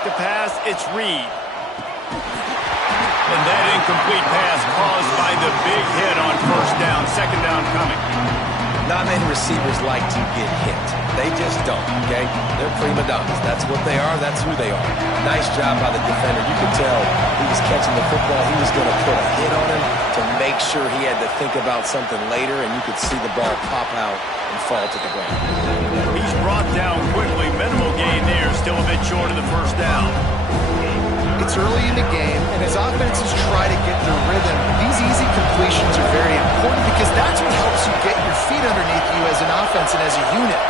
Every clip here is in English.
back to pass. It's Reed. And that incomplete pass caused by the big hit on first down. Second down coming. Not many receivers like to get hit. They just don't, okay? They're prima donnas. That's what they are. That's who they are. Nice job by the defender. You could tell he was catching the football. He was going to put a hit on him to make sure he had to think about something later, and you could see the ball pop out and fall to the ground. He's brought down quickly. Minimal gain there. Still a bit short of the first down. It's early in the game, and as offenses try to get their rhythm, these easy completions are very important because that's what helps you get your feet underneath you as an offense and as a unit.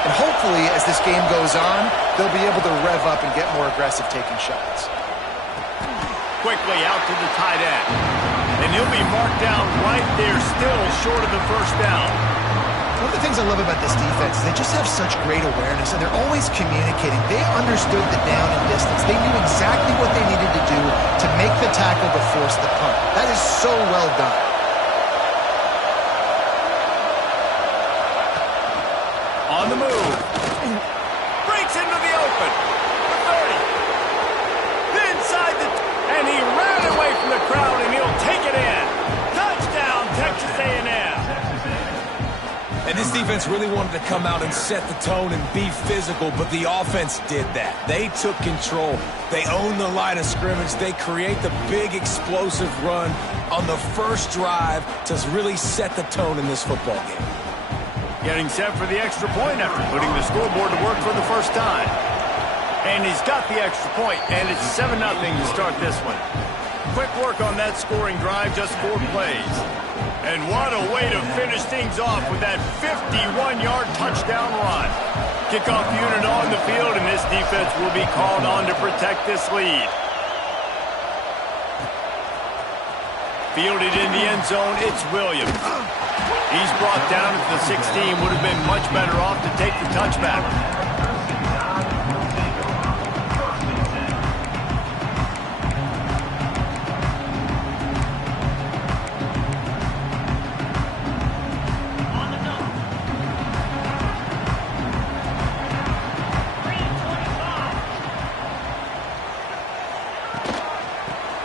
And hopefully, as this game goes on, they'll be able to rev up and get more aggressive taking shots. Quickly out to the tight end. And he'll be marked down right there, still short of the first down. One of the things I love about this defense is they just have such great awareness, and they're always communicating. They understood the down and distance. They knew exactly what they needed to do to make the tackle to force the punt. That is so well done. On the move. Breaks into the open. The 30. Inside the... And he ran away from the crowd, and he'll take it in. Touchdown, Texas A&M. And this defense really wanted to come out and set the tone and be physical, but the offense did that. They took control. They owned the line of scrimmage. They create the big explosive run on the first drive to really set the tone in this football game. Getting set for the extra point after putting the scoreboard to work for the first time. And he's got the extra point, and it's 7-0 to start this one. Quick work on that scoring drive, just 4 plays. And what a way to finish things off with that 51-yard touchdown run. Kickoff unit on the field, and this defense will be called on to protect this lead. Fielded in the end zone, it's Williams. He's brought down at the 16, would have been much better off to take the touchback.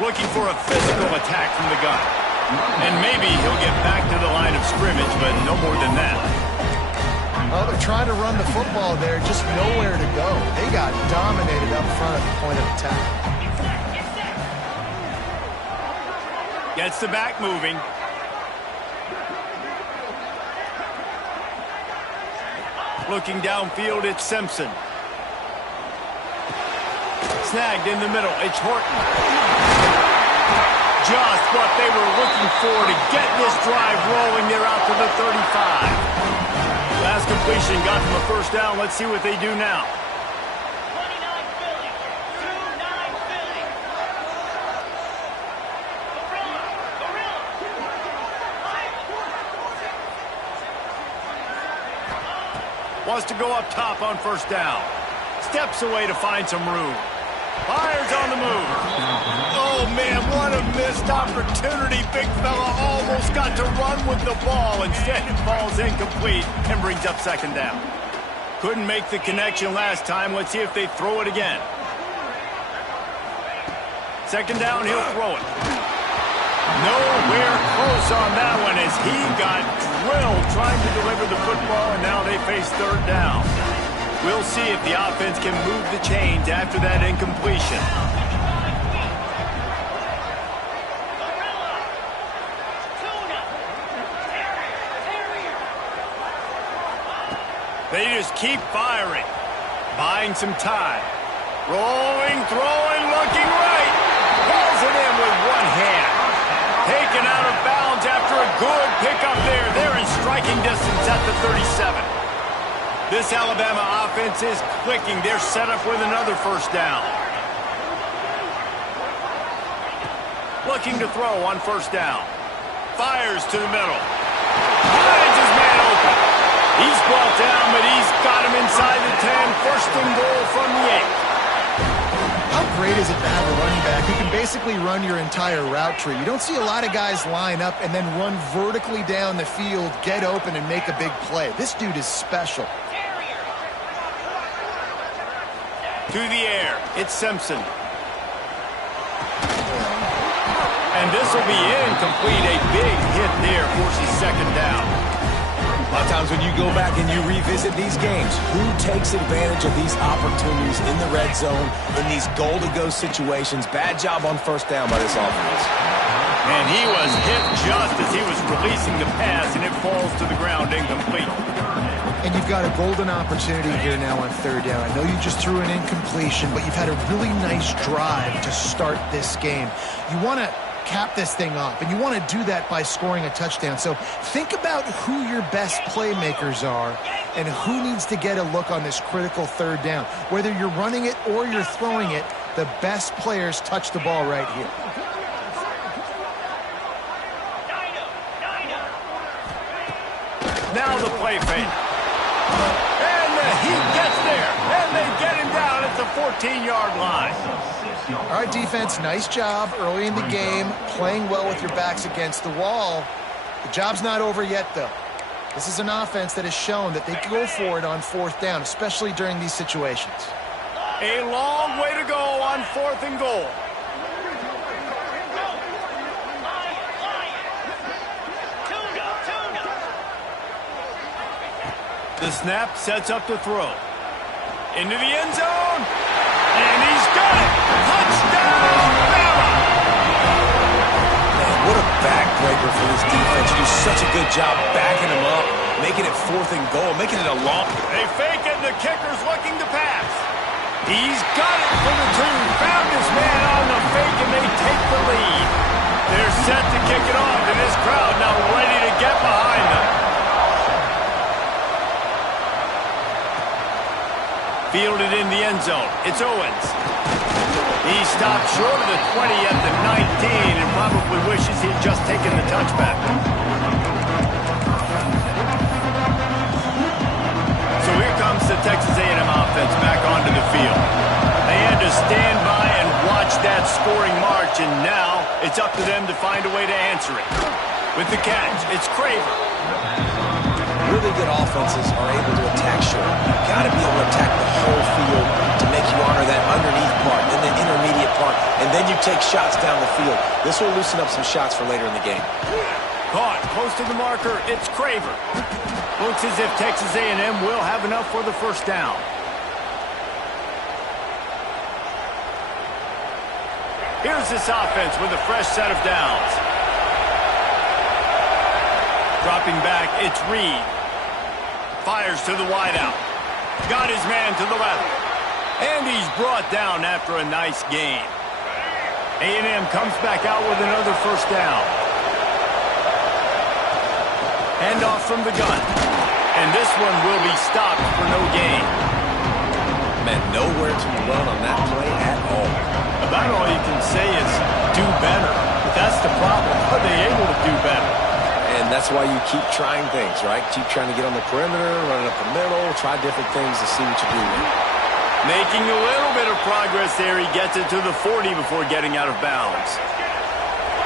Looking for a physical attack from the gun. And maybe he'll get back to the line of scrimmage, but no more than that. Well, they're trying to run the football there, just nowhere to go. They got dominated up front at the point of attack. Gets the back moving. Looking downfield, it's Simpson. Snagged in the middle, it's Horton. Just what they were looking for to get this drive rolling. They're out to the 35. Last completion got them a first down. Let's see what they do now. 29 Philly. 2-9 Philly. Gorilla. Wants to go up top on first down. Steps away to find some room. Fires on the move. Oh, man, what a missed opportunity. Big fella almost got to run with the ball. Instead, it falls incomplete and brings up second down. Couldn't make the connection last time. Let's see if they throw it again. Second down, he'll throw it. Nowhere close on that one as he got drilled trying to deliver the football, and now they face third down. We'll see if the offense can move the chains after that incompletion. They just keep firing. Buying some time. Rolling, throwing, looking right. Pulls it in with one hand. Taken out of bounds after a good pickup there. They're in striking distance at the 37. This Alabama offense is clicking. They're set up with another first down. Looking to throw on first down. Fires to the middle. Finds his man open. He's brought down, but he's got him inside the 10. First and goal from the 8. How great is it to have a running back who can basically run your entire route tree? You don't see a lot of guys line up and then run vertically down the field, get open, and make a big play. This dude is special. To the air. It's Simpson. And this will be incomplete. A big hit there forces second down. A lot of times when you go back and you revisit these games, who takes advantage of these opportunities in the red zone, in these goal-to-go situations? Bad job on first down by this offense. And he was hit just as he was releasing the pass, and it falls to the ground incomplete. And you've got a golden opportunity here now on third down. I know you just threw an incompletion, but you've had a really nice drive to start this game. You want to cap this thing off, and you want to do that by scoring a touchdown. So think about who your best playmakers are and who needs to get a look on this critical third down. Whether you're running it or you're throwing it, the best players touch the ball right here. Now the play fake. And he gets there. And they get him down at the 14-yard line. All right, defense, nice job early in the game, playing well with your backs against the wall. The job's not over yet, though. This is an offense that has shown that they can go for it on fourth down, especially during these situations. A long way to go on 4th and goal. The snap sets up the throw. Into the end zone. And he's got it. Touchdown, Bama! Man, what a backbreaker for this defense. You do such a good job backing him up, making it 4th and goal, making it a long. They fake it, and the kicker's looking to pass. He's got it for the 2. Found his man on the fake, and they take the lead. They're set to kick it off, and this crowd now ready to get behind them. Fielded in the end zone. It's Owens. He stopped short of the 20 at the 19 and probably wishes he'd just taken the touchback. So here comes the Texas A&M offense back onto the field. They had to stand by and watch that scoring march, and now it's up to them to find a way to answer it. With the catch, it's Craver. Really good offenses are able to attack short. You've got to be able to attack the whole field to make you honor that underneath part, then the intermediate part, and then you take shots down the field. This will loosen up some shots for later in the game. Caught close to the marker, it's Craver. Looks as if Texas A&M will have enough for the first down. Here's this offense with a fresh set of downs. Dropping back, it's Reed. Fires to the wideout. Got his man to the left. And he's brought down after a nice gain. A&M comes back out with another first down. Handoff from the gun. And this one will be stopped for no gain. Man, nowhere to run on that play at all. About all you can say is do better. But that's the problem. Are they able to do better? And that's why you keep trying things, right? Keep trying to get on the perimeter, running up the middle, try different things to see what you do. Making a little bit of progress there. He gets it to the 40 before getting out of bounds.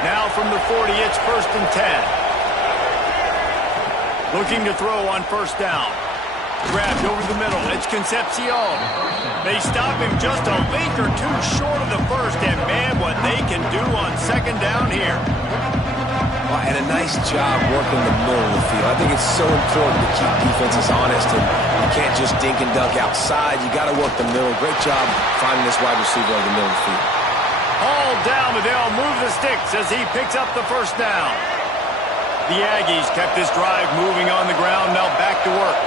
Now from the 40, it's 1st and 10. Looking to throw on first down. Grabbed over the middle. It's Concepcion. They stop him just a link or two short of the first, and man, what they can do on second down here. And a nice job working the middle of the field. I think it's so important to keep defenses honest, and you can't just dink and dunk outside. You got to work the middle. Great job finding this wide receiver over the middle of the field. All down, but they'll move the sticks as he picks up the first down. The Aggies kept this drive moving on the ground. Now back to work.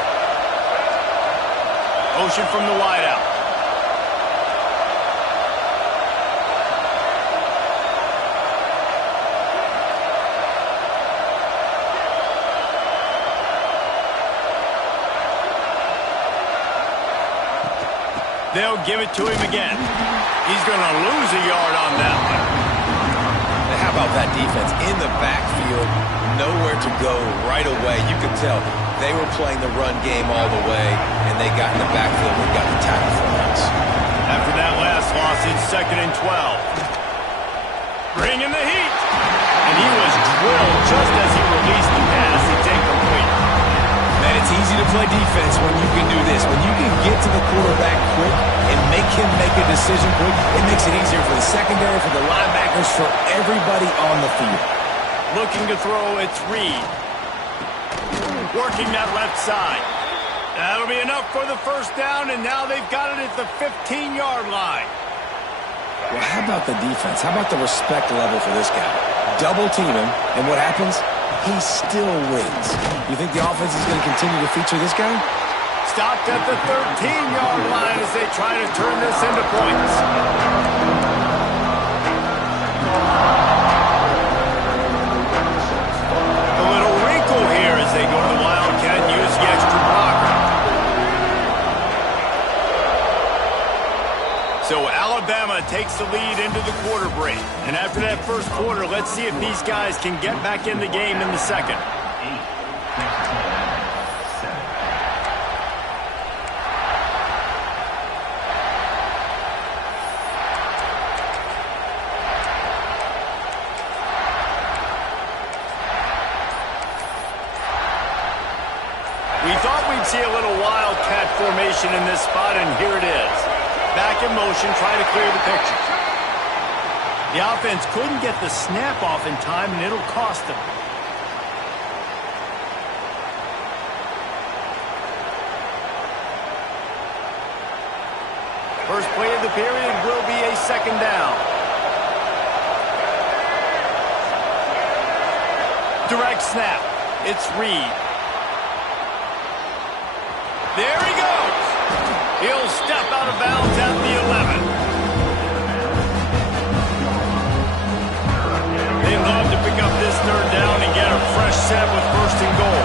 Motion from the wideout. They'll give it to him again. He's going to lose a yard on that one. And how about that defense in the backfield? Nowhere to go right away. You could tell they were playing the run game all the way, and they got in the backfield and got the tackle for us. After that last loss, it's 2nd and 12. Bringing the heat. And he was drilled just as he released the pass. It's incomplete. Man, it's easy to play defense when you can do this. When you can get to the quarterback quick and make him make a decision quick, it makes it easier for the secondary, for the linebackers, for everybody on the field. Looking to throw, it's Reed. Working that left side. That'll be enough for the first down, and now they've got it at the 15-yard line. Well, how about the defense? How about the respect level for this guy? Double team him, and what happens? He still wins. You think the offense is going to continue to feature this guy? Stopped at the 13-yard line as they try to turn this into points. A little wrinkle here as they go to the Wildcat and use the extra blocker. So Alabama takes the lead into the quarter break. And after that first quarter, let's see if these guys can get back in the game in the second. We thought we'd see a little Wildcat formation in this spot, and here it is. Back in motion, try to clear the picture. The offense couldn't get the snap off in time, and it'll cost them. First play of the period will be a second down. Direct snap. It's Reed. There he goes. He'll step out of bounds at the 11. They love to pick up this third down and get a fresh set with first and goal.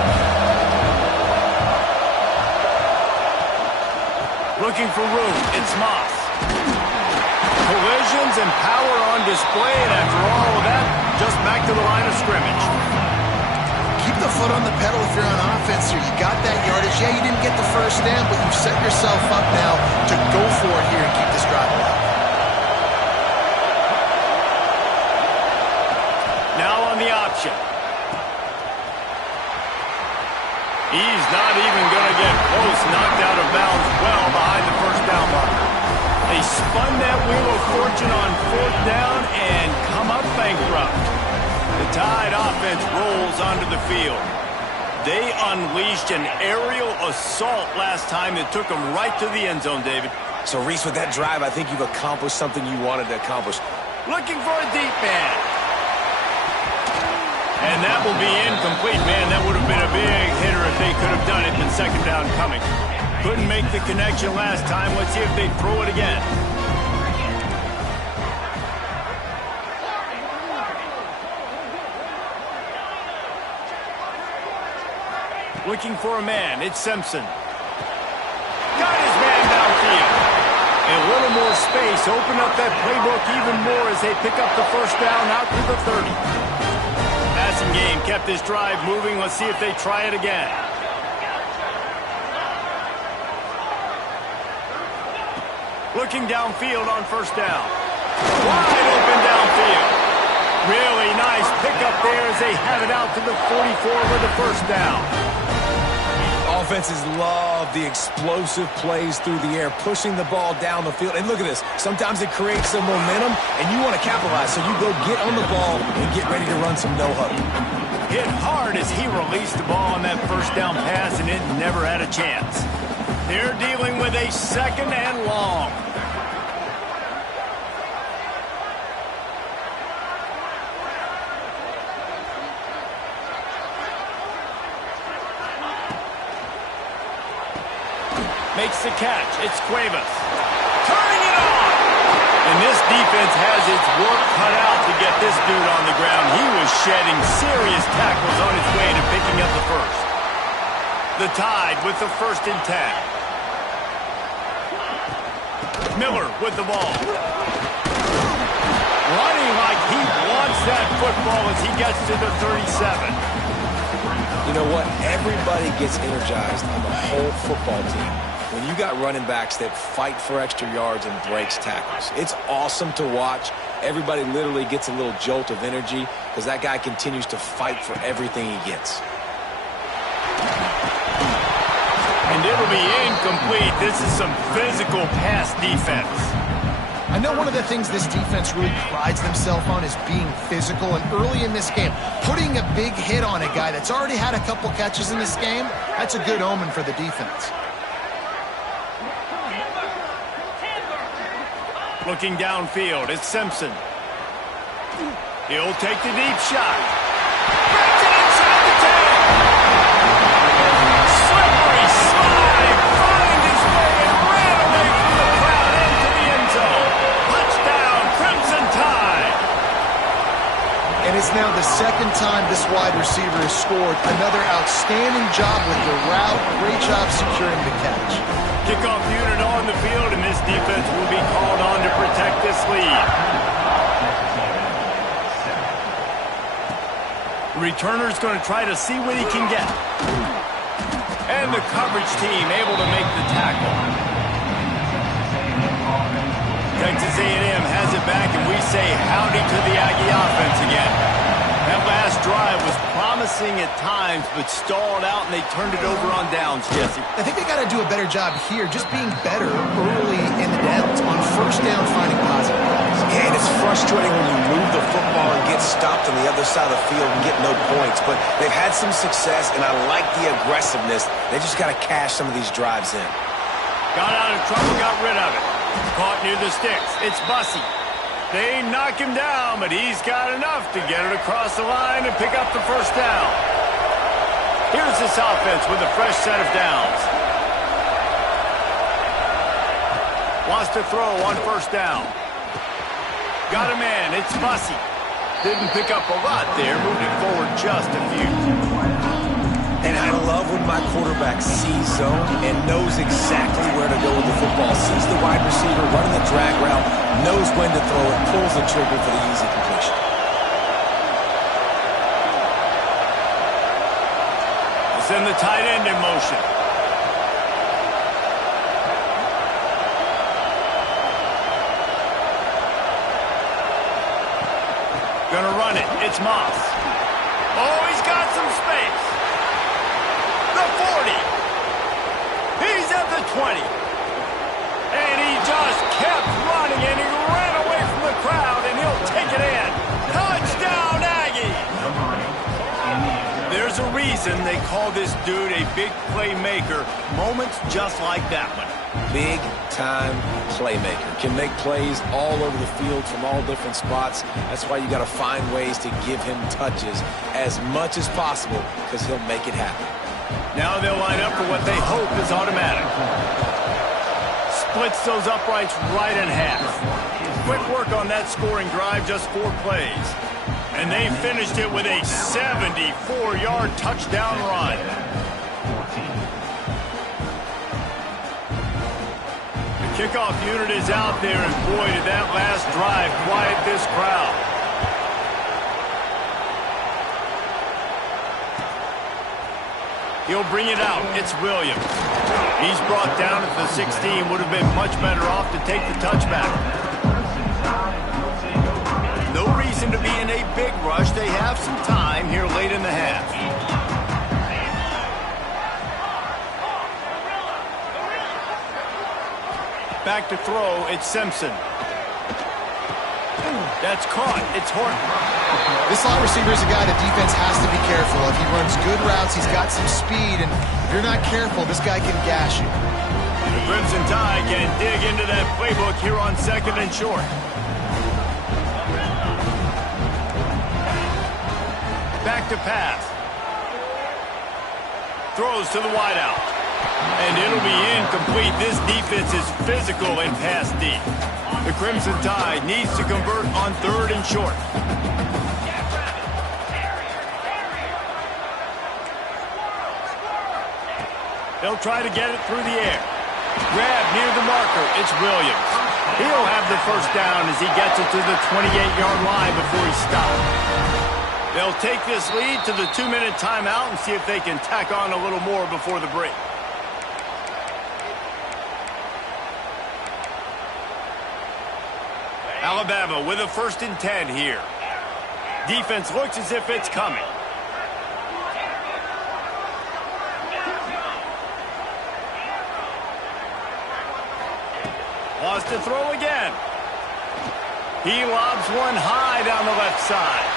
Looking for room. It's Moss. Collisions and power on display, and after all of that, just back to the line of scrimmage. Keep the foot on the pedal if you're on offense here. You got that yardage. Yeah, you didn't get the first down, but you've set yourself up now to go for it here and keep this drive alive. Now on the option. He's not even going to get close. Knocked out of bounds well behind the first down marker. They spun that wheel of fortune on fourth down and come up bankrupt. The Tide offense rolls onto the field. They unleashed an aerial assault last time that took them right to the end zone, David. So, Reese, with that drive, I think you've accomplished something you wanted to accomplish. Looking for a deep man. And that will be incomplete, man. That would have been a big hitter if they could have done it, but second down coming. Couldn't make the connection last time. Let's see if they throw it again. Looking for a man. It's Simpson. Got his man downfield. A little more space. Open up that playbook even more as they pick up the first down out to the 30. Passing game kept this drive moving. Let's see if they try it again. Looking downfield on first down. Wide open downfield. Really nice pickup there as they have it out to the 44 with the first down. Offenses love the explosive plays through the air, pushing the ball down the field. And look at this. Sometimes it creates some momentum, and you want to capitalize. So you go get on the ball and get ready to run some no-huddle. Hit hard as he released the ball on that first down pass, and it never had a chance. They're dealing with a second and long. Makes the catch. It's Cuevas. Turning it on. And this defense has its work cut out to get this dude on the ground. He was shedding serious tackles on his way to picking up the first. The Tide with the 1st and 10. Miller with the ball. Running like he wants that football as he gets to the 37. You know what? Everybody gets energized on the whole football team when you got running backs that fight for extra yards and breaks tackles. It's awesome to watch. Everybody literally gets a little jolt of energy because that guy continues to fight for everything he gets. And it'll be incomplete. This is some physical pass defense. I know one of the things this defense really prides themselves on is being physical, and early in this game, putting a big hit on a guy that's already had a couple catches in this game, that's a good omen for the defense. Looking downfield, it's Simpson. He'll take the deep shot. Breaks it inside the 10. Slippery slide. Finds his way and ran away from the crowd into the end zone. Touchdown, Crimson Tide. And it's now the second time this wide receiver has scored. Another outstanding job with the route. Great job securing the catch. Kickoff unit on the field, and this defense will be called on to protect this lead. The returner's going to try to see what he can get. And the coverage team able to make the tackle. Texas A&M has it back, and we say howdy to the Aggie offense again. That last drive was promising at times, but stalled out, and they turned it over on downs, Jesse. I think they got to do a better job here, just being better early in the downs. On first down, finding positive plays. Yeah, and it's frustrating when you move the football and get stopped on the other side of the field and get no points. But they've had some success, and I like the aggressiveness. They just got to cash some of these drives in. Got out of trouble, got rid of it. Caught near the sticks. It's Bussey. They knock him down, but he's got enough to get it across the line and pick up the first down. Here's this offense with a fresh set of downs. Wants to throw on first down. Got a man. It's Bussey. Didn't pick up a lot there. Moved it forward just a few. And I love when my quarterback sees zone and knows exactly where to go with the football. Sees the wide receiver running the drag route, knows when to throw it, pulls the trigger for the easy completion. Send the tight end in motion. Gonna run it. It's Moss. Oh, he's got some space. The 40. He's at the 20. And he just kept running, and he ran away from the crowd, and he'll take it in. Touchdown, Aggie! There's a reason they call this dude a big playmaker. Moments just like that one. Big-time playmaker. Can make plays all over the field from all different spots. That's why you got to find ways to give him touches as much as possible, because he'll make it happen. Now they'll line up for what they hope is automatic. Splits those uprights right in half. Quick work on that scoring drive, just 4 plays. And they finished it with a 74-yard touchdown run. The kickoff unit is out there, and boy, did that last drive quiet this crowd. He'll bring it out. It's Williams. He's brought down at the 16. Would have been much better off to take the touchback. No reason to be in a big rush. They have some time here late in the half. Back to throw. It's Simpson. That's caught. It's Horton. This slot receiver is a guy that defense has to be careful of. He runs good routes. He's got some speed, and if you're not careful, this guy can gash you. The Crimson Tide can dig into that playbook here on 2nd and short. Back to pass. Throws to the wideout. And it'll be incomplete. This defense is physical and pass deep. The Crimson Tide needs to convert on 3rd and short. They'll try to get it through the air. Grab near the marker. It's Williams. He'll have the first down as he gets it to the 28-yard line before he stops. They'll take this lead to the 2-minute timeout and see if they can tack on a little more before the break. Alabama with a 1st and 10 here. Defense looks as if it's coming. to throw again. He lobs one high down the left side.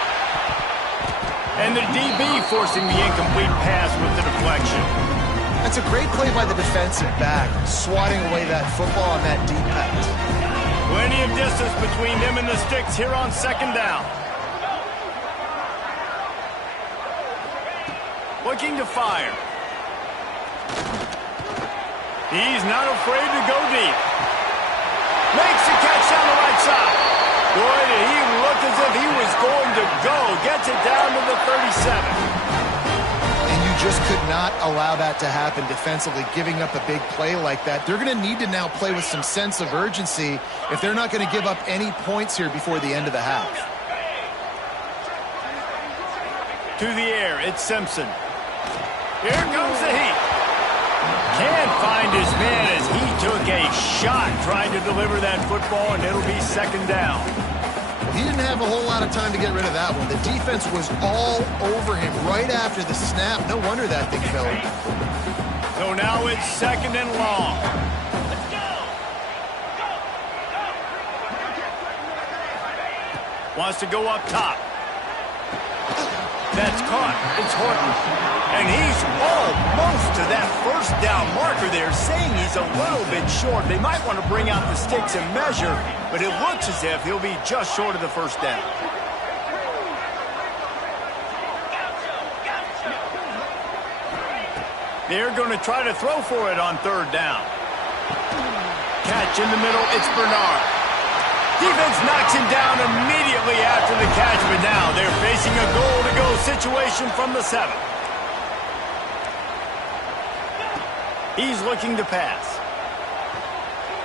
And the DB forcing the incomplete pass with the deflection. That's a great play by the defensive back, swatting away that football on that deep pass. Plenty of distance between them and the sticks here on second down. Looking to fire. He's not afraid to go deep. Makes the catch down the right side. Boy, did he look as if he was going to go. Gets it down to the 37. And you just could not allow that to happen defensively, giving up a big play like that. They're going to need to now play with some sense of urgency if they're not going to give up any points here before the end of the half. To the air, it's Simpson. Here comes the heat. Can't find his man as he took a shot trying to deliver that football, and it'll be second down. He didn't have a whole lot of time to get rid of that one. The defense was all over him right after the snap. No wonder that thing fell. So now it's second and long. Wants to go up top. That's caught. It's Horton. And he's almost to that first down marker there, saying he's a little bit short. They might want to bring out the sticks and measure, but it looks as if he'll be just short of the first down. They're going to try to throw for it on third down. Catch in the middle. It's Bernard. Defense knocks him down immediately after the catch, but now they're facing a goal-to-go situation from the 7. He's looking to pass.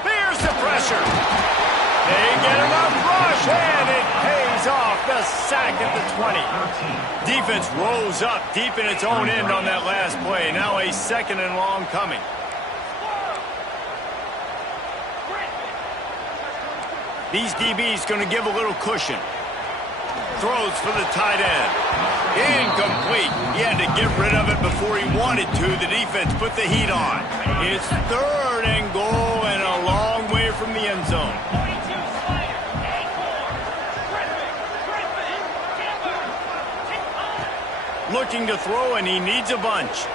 There's the pressure. They get enough rush, and it pays off. The sack at the 20. Defense rose up deep in its own end on that last play. Now a second and long coming. These DBs going to give a little cushion. Throws for the tight end. Incomplete. He had to get rid of it before he wanted to. The defense put the heat on. It's third and goal and a long way from the end zone. Looking to throw, and he needs a bunch.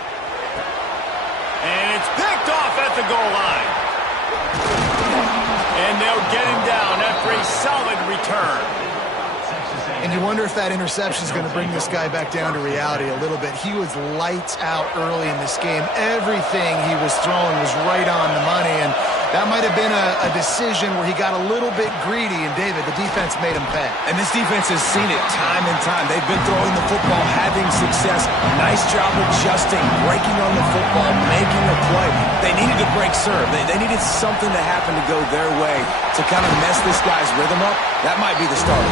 And it's picked off at the goal line. And they'll get him down after a solid return. And you wonder if that interception is going to bring this guy back down to reality a little bit. He was lights out early in this game. Everything he was throwing was right on the money, and that might have been a decision where he got a little bit greedy, and David, the defense made him pay. And this defense has seen it time and time. They've been throwing the football, having success. Nice job adjusting, breaking on the football, making a play. They needed to break serve. They needed something to happen to go their way to kind of mess this guy's rhythm up. That might be the start.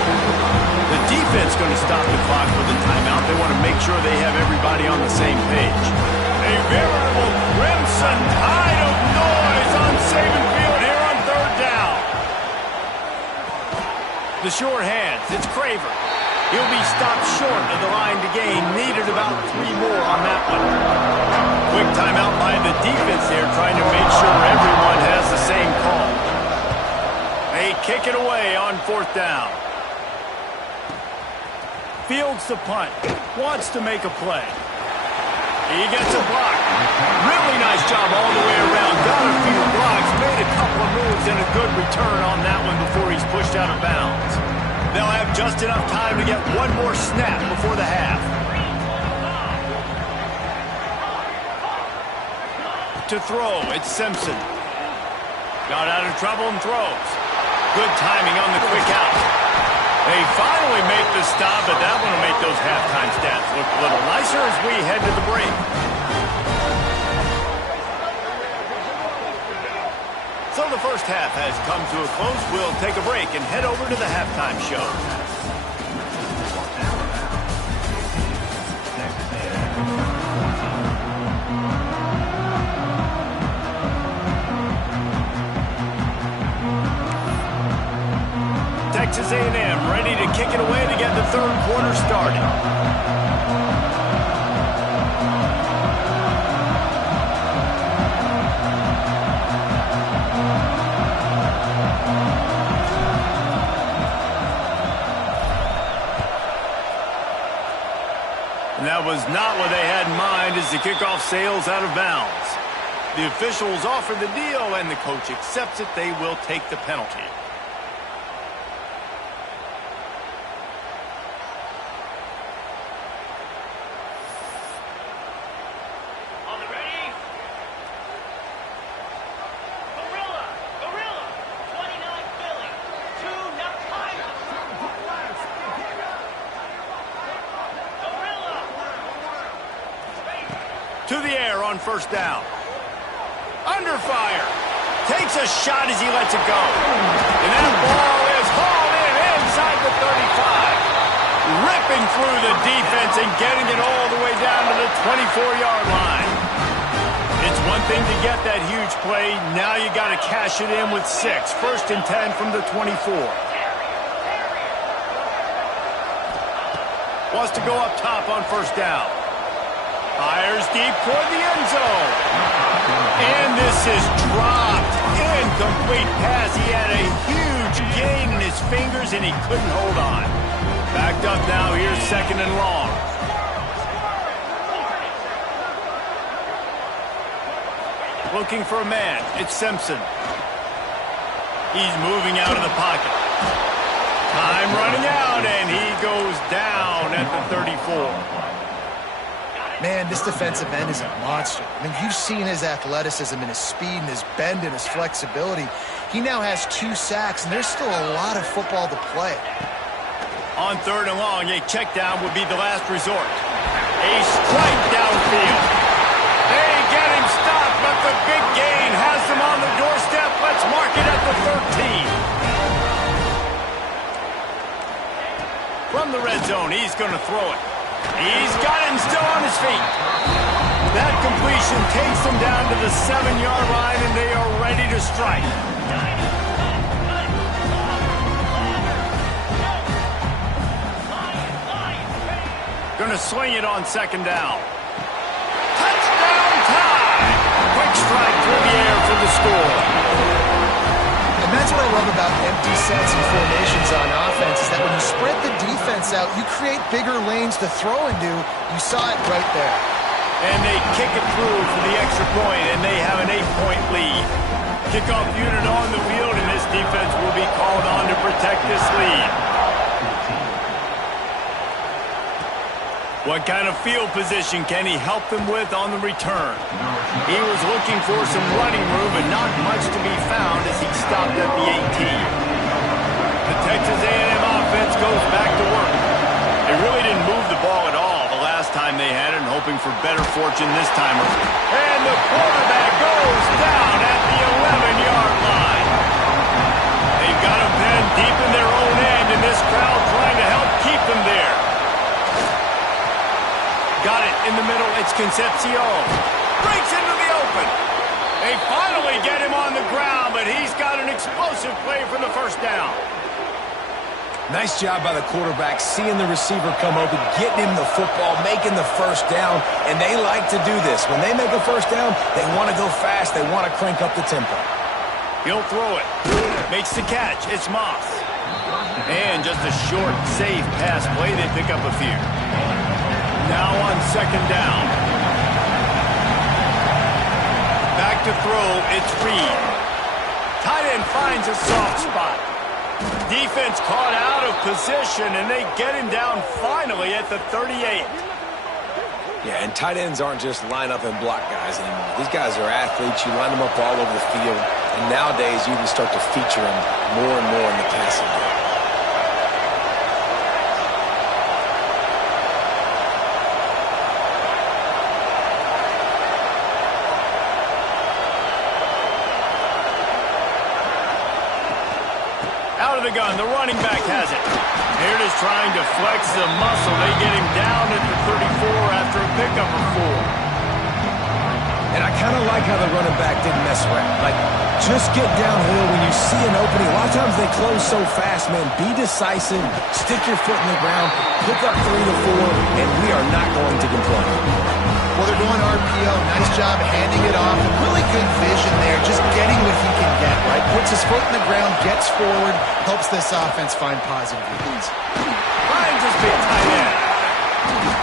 The defense going to stop the clock with a timeout. They want to make sure they have everybody on the same page. A veritable crimson tide of noise on Saban Field here on third down. The sure hands. It's Craver. He'll be stopped short of the line to gain. Needed about 3 more on that one. Quick timeout by the defense there, trying to make sure everyone has the same call. They kick it away on fourth down. Fields the punt. Wants to make a play. He gets a block. Really nice job all the way around. Got a few blocks. Made a couple of moves and a good return on that one before he's pushed out of bounds. They'll have just enough time to get one more snap before the half. To throw, it's Simpson. Got out of trouble and throws. Good timing on the quick out. They finally make the stop, but that one will make those halftime stats look a little nicer as we head to the break. So the first half has come to a close. We'll take a break and head over to the halftime show. Texas A&M ready to kick it away to get the third quarter started. was not what they had in mind as the kickoff sails out of bounds. The officials offer the deal, and the coach accepts it. They will take the penalty. On the ready? Gorilla, 29 Philly, 2 Gorilla. To the air on first down. Under fire. Takes a shot as he lets it go. And that ball is hauled in inside the 35. Ripping through the defense and getting it all the way down to the 24-yard line. It's one thing to get that huge play. Now you got to cash it in with 6. First and 10 from the 24. Wants to go up top on first down. Fires deep toward the end zone. And this is dropped. Incomplete pass. He had a huge gain in his fingers, and he couldn't hold on. Backed up now. Here's second and long. Looking for a man. It's Simpson. He's moving out of the pocket. Time running out, and he goes down at the 34. Man, this defensive end is a monster. I mean, you've seen his athleticism and his speed and his bend and his flexibility. He now has 2 sacks, and there's still a lot of football to play. On third and long, a check down would be the last resort. A strike downfield. They get him stopped, but the big gain has them on the doorstep. Let's mark it at the 13. From the red zone, he's going to throw it. He's got him still on his feet. That completion takes them down to the 7-yard line, and they are ready to strike. Going to swing it on second down. Touchdown time! Quick strike through the air for the score. And that's what I love about empty sets and formations on offense, is that when you spread the defense out, you create bigger lanes to throw into. You saw it right there. And they kick it through for the extra point, and they have an 8-point lead. Kickoff unit on the field, and this defense will be called on to protect this lead. What kind of field position can he help them with on the return? He was looking for some running room, and not much to be found as he stopped at the 18. The Texas A&M offense goes back to work. They really didn't move the ball at all the last time they had it, and hoping for better fortune this time. And the quarterback goes down at the 11-yard line. They've got him pinned deep in their own end, and this crowd trying to help keep them there. Got it in the middle. It's Concepcion. Breaks into the open. They finally get him on the ground, but he's got an explosive play for the first down. Nice job by the quarterback, seeing the receiver come open, getting him the football, making the first down, and they like to do this. When they make a first down, they want to go fast. They want to crank up the tempo. He'll throw it. Makes the catch. It's Moss. And just a short, safe pass play. They pick up a few. Now on second down. Back to throw, it's Reed. Tight end finds a soft spot. Defense caught out of position, and they get him down finally at the 38. Yeah, and tight ends aren't just line up and block guys anymore. These guys are athletes. You line them up all over the field, and nowadays you can start to feature them more and more in the passing game. The gun, the running back has it. Here it is trying to flex the muscle. They get him down at the 34 after a pickup of 4. And I kind of like how the running back didn't mess around. Like, just get downhill when you see an opening. A lot of times they close so fast, man. Be decisive, stick your foot in the ground, pick up 3 to 4, and we are not going to complain. Well, they're going RPO. Nice job handing it off. And really good vision there, just getting what he can get, right? Puts his foot in the ground, gets forward, helps this offense find positive leads. Finds his big tight end.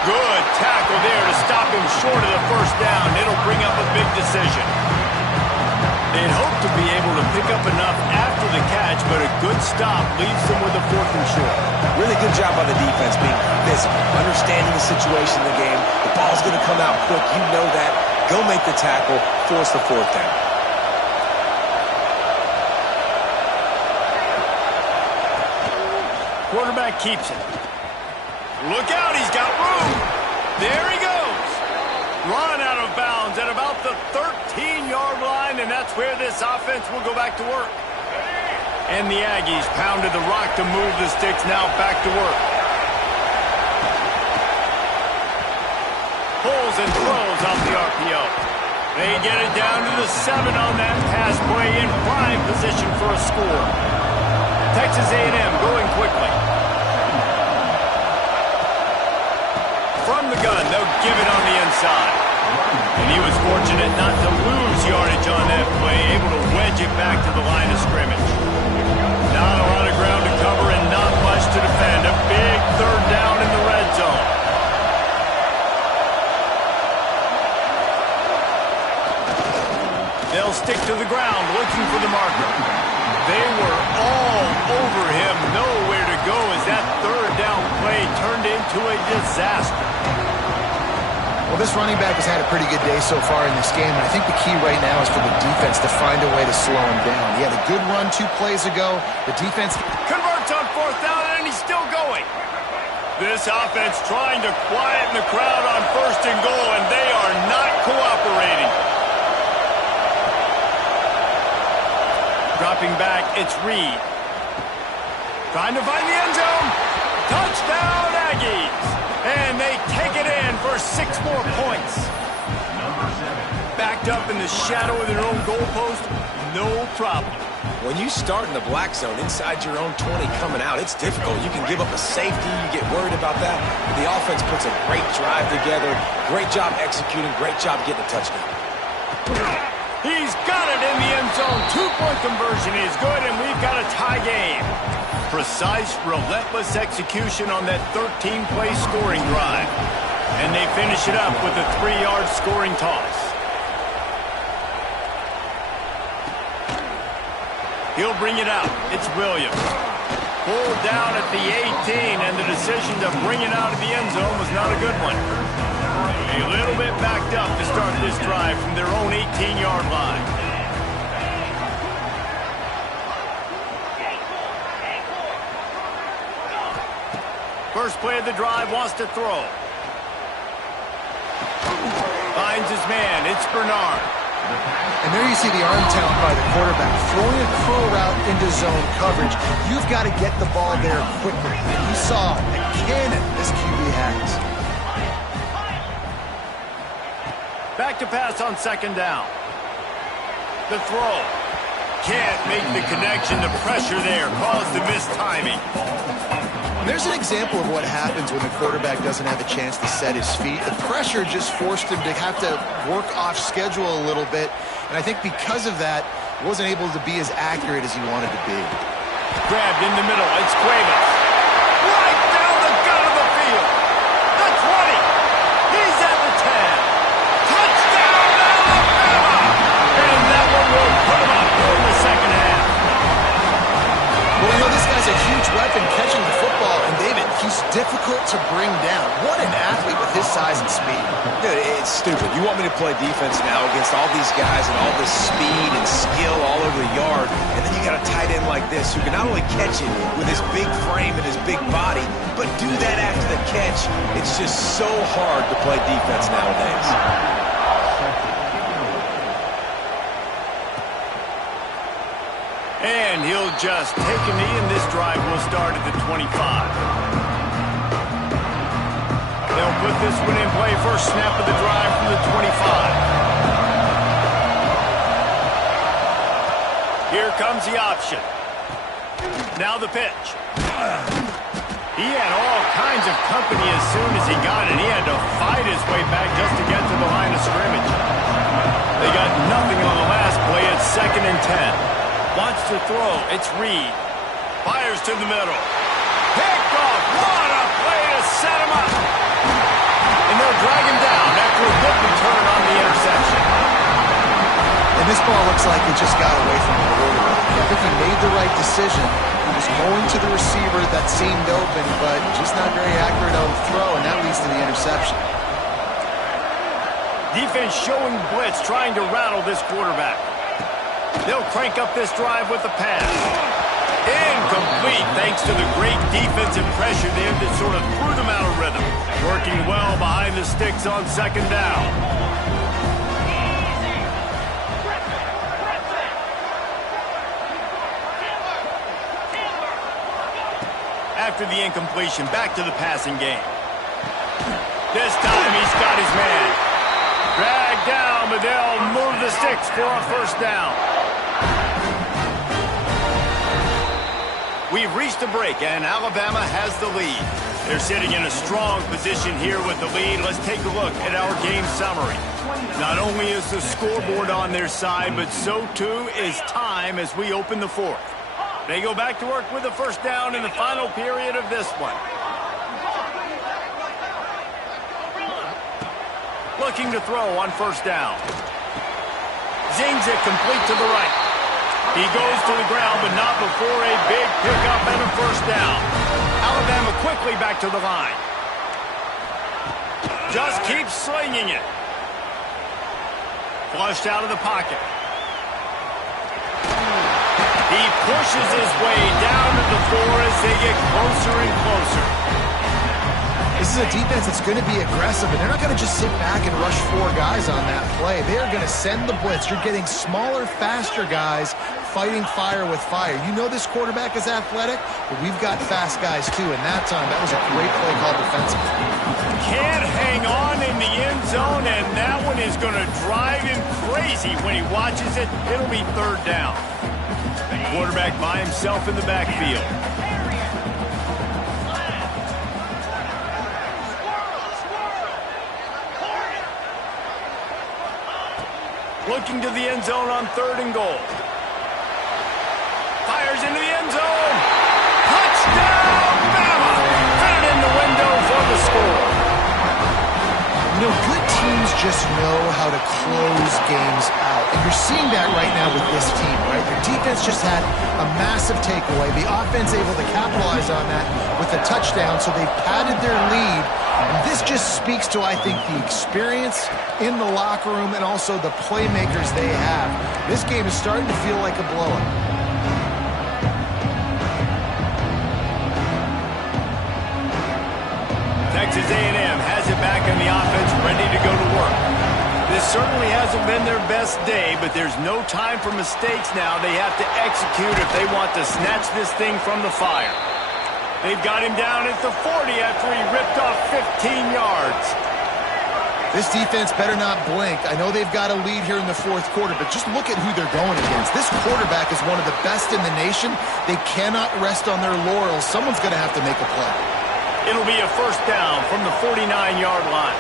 Good tackle there to stop him short of the first down. It'll bring up a big decision. They'd hope to be able to pick up enough after the catch, but a good stop leaves them with a 4th and short. Really good job by the defense being physical, understanding the situation in the game. The ball's going to come out quick. You know that. Go make the tackle, force the 4th down. Quarterback keeps it. Look out, he's got room. There he goes. Run out of bounds at about the 13-yard line, and that's where this offense will go back to work. And the Aggies pounded the rock to move the sticks, now back to work. Pulls and throws off the RPO. They get it down to the 7 on that pass play in prime position for a score. Texas A&M going quickly. From the gun, they'll give it on the inside. And he was fortunate not to lose yardage on that play, able to wedge it back to the line of scrimmage. Not a lot of ground to cover and not much to defend. A big 3rd down in the red zone. They'll stick to the ground looking for the marker. They were all over him, nowhere to go as that 3rd down play turned into a disaster. Well, this running back has had a pretty good day so far in this game, and I think the key right now is for the defense to find a way to slow him down. He had a good run 2 plays ago. The defense Converts on 4th down, and he's still going. This offense trying to quieten the crowd on 1st and goal, and they are not cooperating. Dropping back, it's Reed. Trying to find the end zone. Touchdown, Aggies. And they take it in for 6 more points. Backed up in the shadow of their own goalpost, no problem. When you start in the black zone inside your own 20 coming out, it's difficult. You can give up a safety. You get worried about that. But the offense puts a great drive together. Great job executing. Great job getting a touchdown. He's got it in the end zone. 2-point conversion is good, and we've got a tie game. Precise, relentless execution on that 13-play scoring drive. And they finish it up with a 3-yard scoring toss. He'll bring it out. It's Williams. Pulled down at the 18, and the decision to bring it out of the end zone was not a good one. A little bit backed up to start this drive from their own 18-yard line. First play of the drive, wants to throw. Finds his man. It's Bernard. And there you see the arm talent by the quarterback. Throwing a curl route into zone coverage, you've got to get the ball there quickly. And you saw a cannon this QB has. Back to pass on 2nd down. The throw. Can't make the connection. The pressure there caused the missed timing. There's an example of what happens when the quarterback doesn't have a chance to set his feet. The pressure just forced him to have to work off schedule a little bit. And I think because of that, wasn't able to be as accurate as he wanted to be. Grabbed in the middle. It's Cuevas. Right down the gut of the field. The 20. He's at the 10. Touchdown, Alabama! And that one will put him up in the second half. Well, you know, this guy's a huge weapon catching the football, and David, he's difficult to bring down. What an athlete with his size and speed. Dude, it's stupid. You want me to play defense now against all these guys and all this speed and skill all over the yard, and then you got a tight end like this who can not only catch it with his big frame and his big body, but do that after the catch. It's just so hard to play defense nowadays. And he'll just take a knee, and this drive will start at the 25. They'll put this one in play. First snap of the drive from the 25. Here comes the option. Now the pitch. He had all kinds of company as soon as he got it. He had to fight his way back just to get to the line of scrimmage. They got nothing on the last play. It's 2nd and 10. Wants to throw. It's Reed. Fires to the middle. Picked off. What a play to set him up. And they'll drag him down after a good return on the interception. And this ball looks like it just got away from the quarterback. I think he made the right decision. He was going to the receiver that seemed open, but just not very accurate on the throw, and that leads to the interception. Defense showing blitz, trying to rattle this quarterback. They'll crank up this drive with the pass. Incomplete, thanks to the great defensive pressure there that sort of threw them out of rhythm. Working well behind the sticks on second down. After the incompletion, back to the passing game. This time he's got his man. Dragged down, but they'll move the sticks for a first down. We've reached a break, and Alabama has the lead. They're sitting in a strong position here with the lead. Let's take a look at our game summary. Not only is the scoreboard on their side, but so too is time as we open the fourth. They go back to work with the first down in the final period of this one. Looking to throw on first down. Zings it complete to the right. He goes to the ground, but not before a big pickup and a first down. Alabama quickly back to the line. Just keeps slinging it. Flushed out of the pocket. He pushes his way down to the floor as they get closer and closer. This is a defense that's going to be aggressive, and they're not going to just sit back and rush four guys on that play. They are going to send the blitz. You're getting smaller, faster guys fighting fire with fire. You know this quarterback is athletic, but we've got fast guys too, and that time, that was a great play called defensively. Can't hang on in the end zone, and that one is going to drive him crazy when he watches it. It'll be third down. Quarterback by himself in the backfield. Looking to the end zone on third and goal. Fires into the end zone. Touchdown, Bama! Put it in the window for the score. You know, good teams just know how to close games out. And you're seeing that right now with this team, right? Their defense just had a massive takeaway. The offense able to capitalize on that with a touchdown, so they've padded their lead. And this just speaks to, I think, the experience in the locker room and also the playmakers they have. This game is starting to feel like a blowout. Texas A&M has it back on the offense, ready to go to work. This certainly hasn't been their best day, but there's no time for mistakes now. They have to execute if they want to snatch this thing from the fire. They've got him down at the 40 after he ripped off 15 yards. This defense better not blink. I know they've got a lead here in the fourth quarter, but just look at who they're going against. This quarterback is one of the best in the nation. They cannot rest on their laurels. Someone's going to have to make a play. It'll be a first down from the 49-yard line.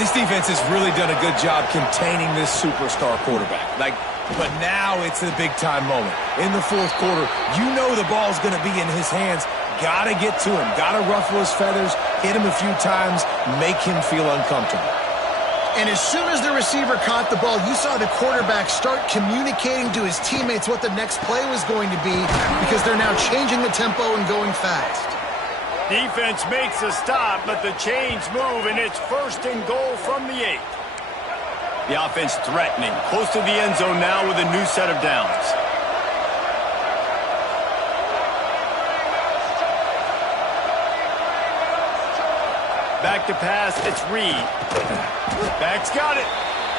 This defense has really done a good job containing this superstar quarterback. But now it's a big-time moment. In the fourth quarter, you know the ball's going to be in his hands. Got to get to him. Got to ruffle his feathers, hit him a few times, make him feel uncomfortable. And as soon as the receiver caught the ball, you saw the quarterback start communicating to his teammates what the next play was going to be, because they're now changing the tempo and going fast. Defense makes a stop, but the chains move, and it's first and goal from the 8. The offense threatening, close to the end zone now with a new set of downs. Back to pass, it's Reed. Back's got it.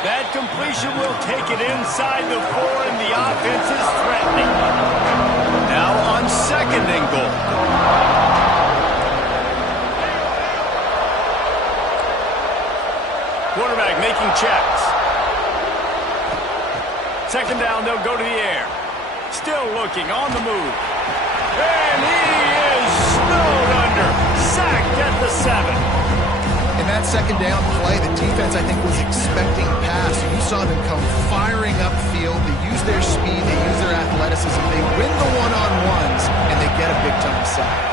That completion will take it inside the 4, and the offense is threatening. Now on second and goal. Quarterback making checks. Second down, they'll go to the air. Still looking, on the move. And he is snowed under. Sacked at the 7. In that second down play, the defense, I think, was expecting pass. You saw them come firing upfield. They use their speed. They use their athleticism. They win the one-on-ones, and they get a big-time sack.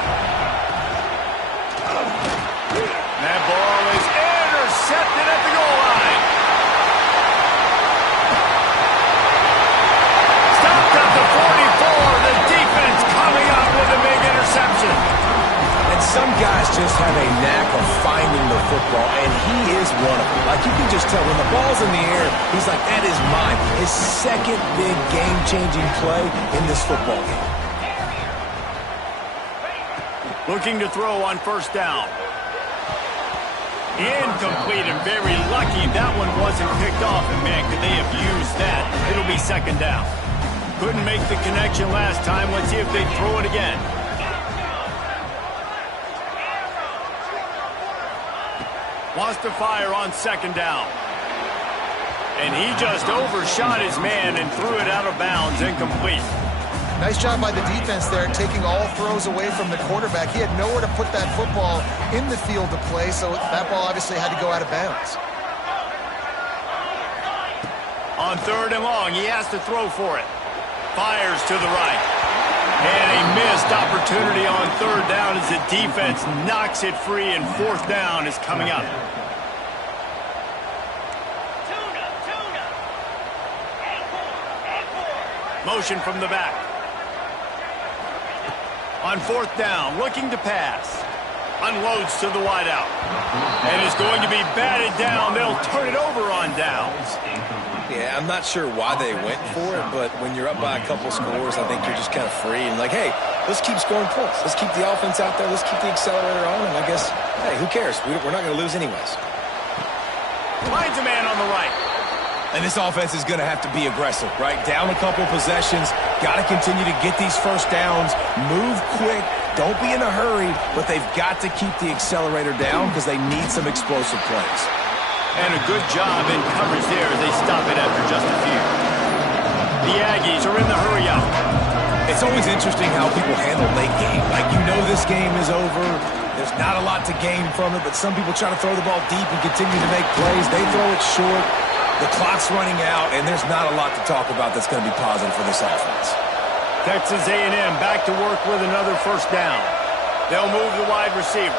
That ball is intercepted at the goal line. Stopped at the 44. The defense coming up with a big interception. And some guys just have a knack of finding the football, and he is one of them. Like, you can just tell when the ball's in the air, he's like, that is mine. His second big game-changing play in this football game. Looking to throw on first down. Incomplete, and very lucky that one wasn't picked off. And, man, could they have used that? It'll be second down. Couldn't make the connection last time. Let's see if they throw it again. Wants to fire on second down. And he just overshot his man and threw it out of bounds, incomplete. Nice job by the defense there, taking all throws away from the quarterback. He had nowhere to put that football in the field to play, so that ball obviously had to go out of bounds. On third and long, he has to throw for it. Fires to the right. And a missed opportunity on third down as the defense knocks it free, and fourth down is coming up. Motion from the back. On fourth down, looking to pass. Unloads to the wideout. And is going to be batted down. They'll turn it over on downs. Yeah, I'm not sure why they went for it, but when you're up by a couple scores, I think you're just kind of free and like, hey, let's keep scoring points. Let's keep the offense out there. Let's keep the accelerator on, and I guess, hey, who cares? We're not going to lose anyways. Finds a man on the right. And this offense is going to have to be aggressive, right? Down a couple possessions, got to continue to get these first downs, move quick, don't be in a hurry, but they've got to keep the accelerator down because they need some explosive plays. And a good job in coverage there as they stop it after just a few. The Aggies are in the hurry out. It's always interesting how people handle late game. Like, you know this game is over. There's not a lot to gain from it, but some people try to throw the ball deep and continue to make plays. They throw it short. The clock's running out, and there's not a lot to talk about that's going to be positive for this offense. Texas A&M back to work with another first down. They'll move the wide receiver.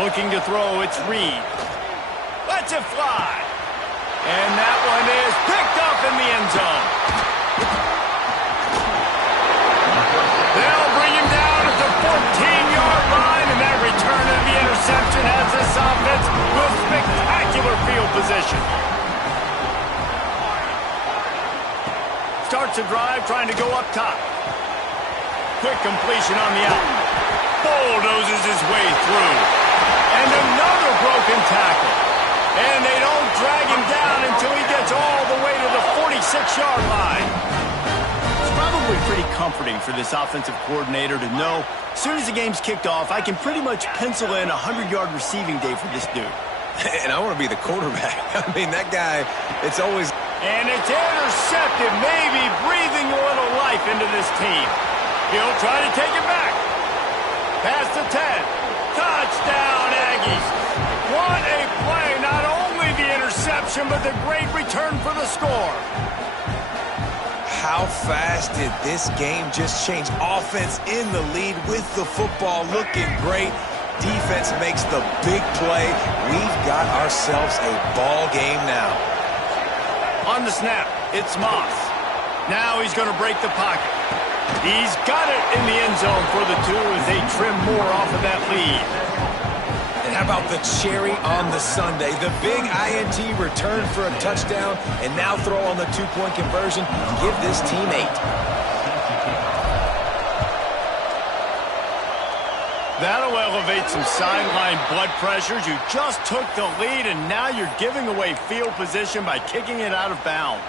Looking to throw, it's Reed. Lets it fly. And that one is picked up in the end zone. They'll bring him down at the 14-yard line, and that return of the interception has this offense with spectacular field position. Starts a drive trying to go up top. Quick completion on the out. Bulldozes his way through. And another broken tackle. And they don't drag him down until he gets all the way to the 46-yard line. It's probably pretty comforting for this offensive coordinator to know as soon as the game's kicked off, I can pretty much pencil in a 100-yard receiving day for this dude. And I want to be the quarterback. I mean, that guy, it's always... And it's intercepted, maybe breathing a little life into this team. He'll try to take it back. Past the 10. Touchdown, Aggies. What a play. Not only the interception, but the great return for the score. How fast did this game just change? Offense in the lead with the football, looking great. Defense makes the big play. We've got ourselves a ball game now. On the snap, it's Moss. Now he's going to break the pocket. He's got it in the end zone for the two as they trim more off of that lead. And how about the cherry on the sundae? The big INT return for a touchdown, and now throw on the two-point conversion and give this team 8. That'll elevate some sideline blood pressures. You just took the lead, and now you're giving away field position by kicking it out of bounds.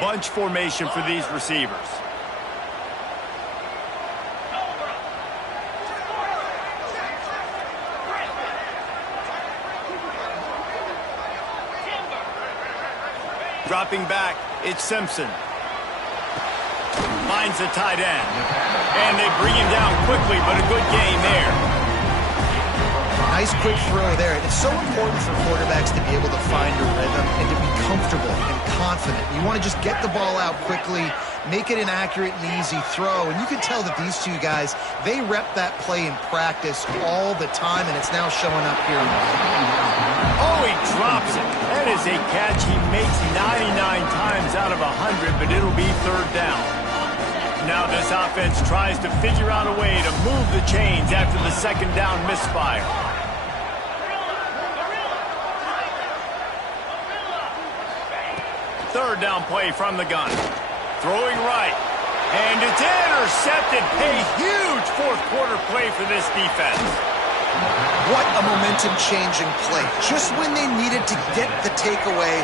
Bunch formation for these receivers. Dropping back, it's Simpson. Finds the tight end. And they bring him down quickly, but a good gain there. Nice quick throw there. It's so important for quarterbacks to be able to find a rhythm and to be comfortable and confident. You want to just get the ball out quickly, make it an accurate and easy throw. And you can tell that these two guys, they rep that play in practice all the time, and it's now showing up here. Oh, he drops it. That is a catch he makes 99 times out of 100, but it'll be third down. Now this offense tries to figure out a way to move the chains after the second down misfire. Third down play from the gun. Throwing right. And it's intercepted. A huge fourth quarter play for this defense. What a momentum-changing play. Just when they needed to get the takeaway,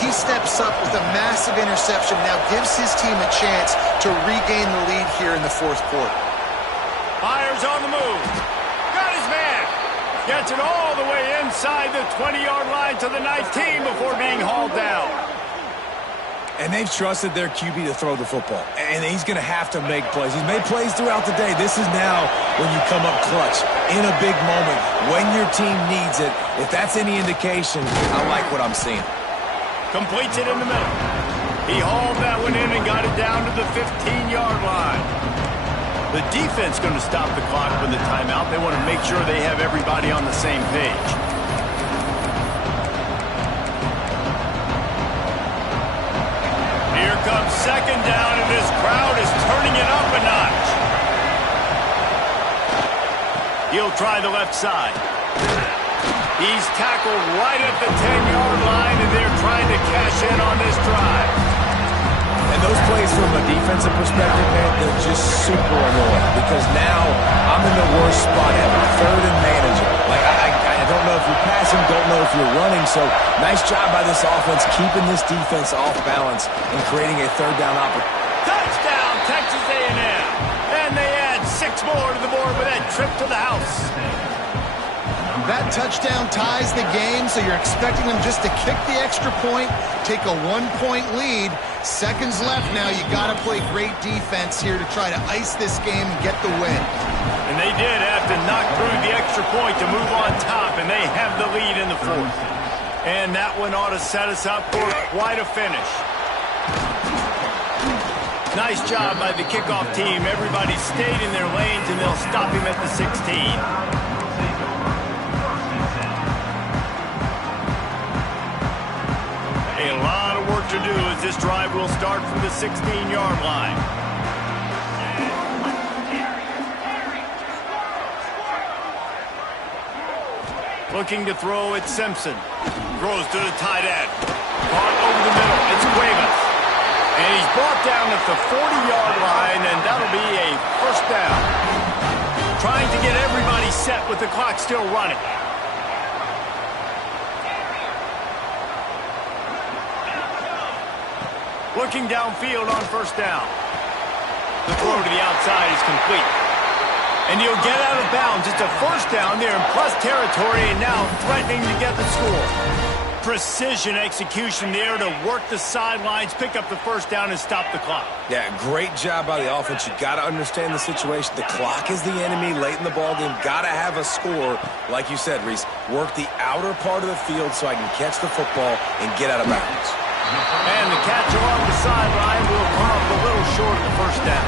he steps up with a massive interception, now gives his team a chance to regain the lead here in the fourth quarter. Fires on the move. Got his man. Gets it all the way inside the 20-yard line to the 19 before being hauled down. And they've trusted their QB to throw the football. And he's going to have to make plays. He's made plays throughout the day. This is now when you come up clutch in a big moment when your team needs it. If that's any indication, I like what I'm seeing. Completes it in the middle. He hauled that one in and got it down to the 15-yard line. The defense going to stop the clock with the timeout. They want to make sure they have everybody on the same page. Here comes second down, and this crowd is turning it up a notch. He'll try the left side. He's tackled right at the 10-yard line, and they're trying to cash in on this drive. And those plays from a defensive perspective, man, they're just super annoying because now I'm in the worst spot ever. Third and manager. Like, I don't know if you're passing, don't know if you're running. So nice job by this offense keeping this defense off balance and creating a third down opportunity. Touchdown, Texas A&M. And they add 6 more to the board with that trip to the house. That touchdown ties the game, so you're expecting them just to kick the extra point, take a 1-point lead. Seconds left now. You got to play great defense here to try to ice this game and get the win. And they did have to knock through the extra point to move on top, and they have the lead in the fourth. And that one ought to set us up for quite a finish. Nice job by the kickoff team. Everybody stayed in their lanes, and they'll stop him at the 16. A lot of work to do as this drive will start from the 16-yard line. Looking to throw at Simpson. Throws to the tight end. Caught over the middle. It's Cuevas. And he's brought down at the 40-yard line, and that'll be a first down. Trying to get everybody set with the clock still running. Looking downfield on first down. The throw to the outside is complete. And he'll get out of bounds. It's a first down there in plus territory, and now threatening to get the score. Precision execution there to work the sidelines, pick up the first down, and stop the clock. Yeah, great job by the offense. You got to understand the situation. The clock is the enemy late in the ballgame. Got to have a score. Like you said, Reese, work the outer part of the field so I can catch the football and get out of bounds. And the catch along the sideline will come up a little short of the first down.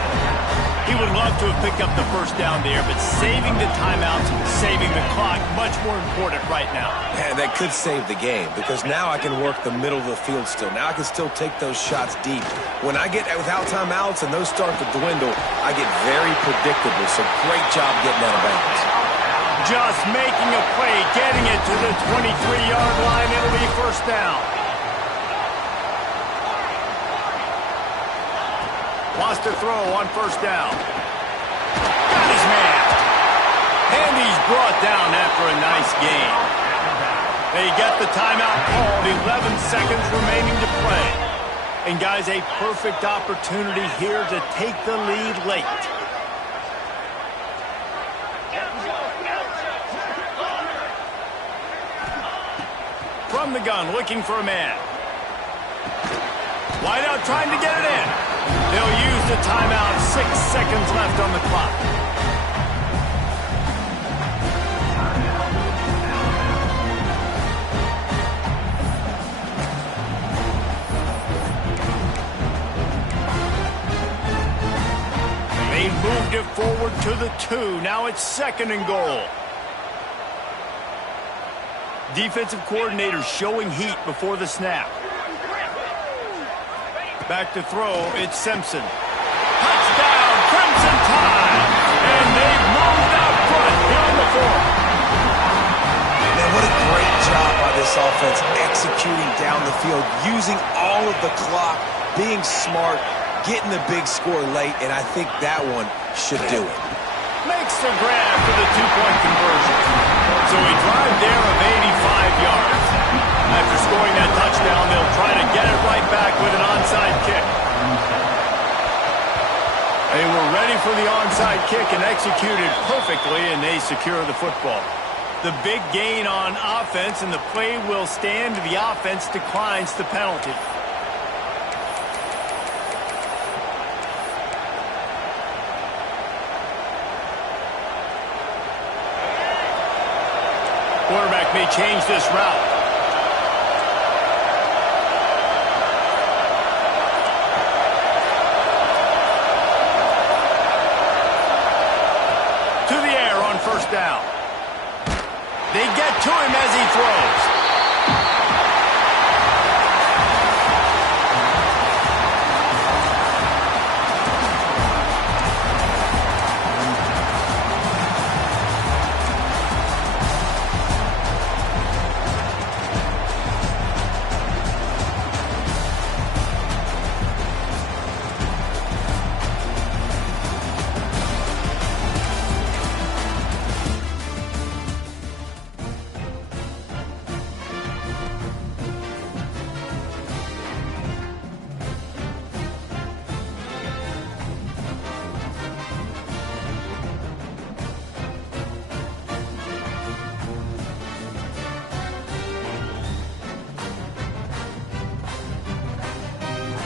He would love to have picked up the first down there, but saving the timeouts, saving the clock, much more important right now. And that could save the game because now I can work the middle of the field still. Now I can still take those shots deep. When I get without timeouts and those start to dwindle, I get very predictable. So great job getting out of bounds. Just making a play, getting it to the 23-yard line. It'll be first down. Wants to throw on first down. Got his man. And he's brought down after a nice gain. They get the timeout called. 11 seconds remaining to play. And guys, a perfect opportunity here to take the lead late. From the gun, looking for a man. Wide out, trying to get it in. They'll use the timeout. 6 seconds left on the clock. moved it forward to the 2. Now it's 2nd and goal. Defensive coordinator showing heat before the snap. Back to throw, it's Simpson. Touchdown, Crimson Tide! And they've moved out front here in the 4th. Man, what a great job by this offense executing down the field, using all of the clock, being smart, getting the big score late, and I think that one should do it. Makes the grab for the 2-point conversion. So a drive there of 85 yards. After scoring that touchdown, they'll try to get it right back with an onside kick. They were ready for the onside kick and executed perfectly, and they secure the football. The big gain on offense, and the play will stand. The offense declines the penalty. Quarterback may change this route. To the air on 1st down. They get to him as he throws.